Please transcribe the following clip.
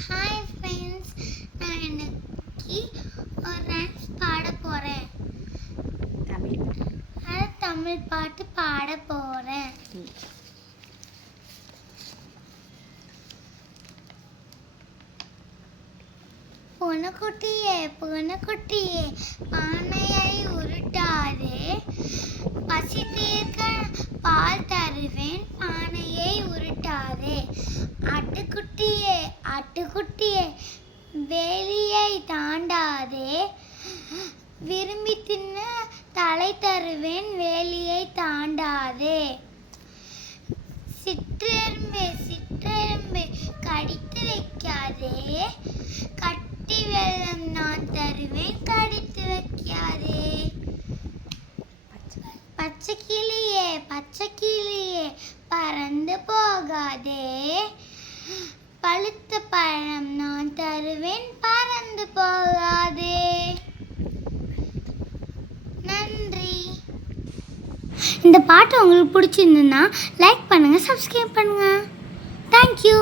Hi friends, நான் இன்னைக்கு ஒரு டான்ஸ் பாட போகிறேன். தமிழ் பாட்டு பாட போகிறேன். பூனைக்குட்டியே பூனைக்குட்டியே பானையை உருட்டாதே, பசி தீர்க்க பால் தருவேன் பானையை உருட்டாதே. ஆட்டுக்குட்டியே ஆட்டுக்குட்டியே வேலியை தாண்டாதே, விரும்பி தின்ன தலை தருவேன் வேலியை தாண்டாதே. சிற்றெரும்பே சிற்றெரும்பே கடித்து வைக்காதே, கட்டி வெல்லம் நான் தருவேன் கடித்து வைக்காதே. பச்சை கிளியே பச்சை கிளியே பறந்து போகாதே, பழுத்த பழம் நான் தருவேன் பறந்து போகாதே. நன்றி. இந்த பாட்டு உங்களுக்கு பிடிச்சிருந்ததுன்னா லைக் பண்ணுங்க, சப்ஸ்கிரைப் பண்ணுங்க. தேங்க்யூ.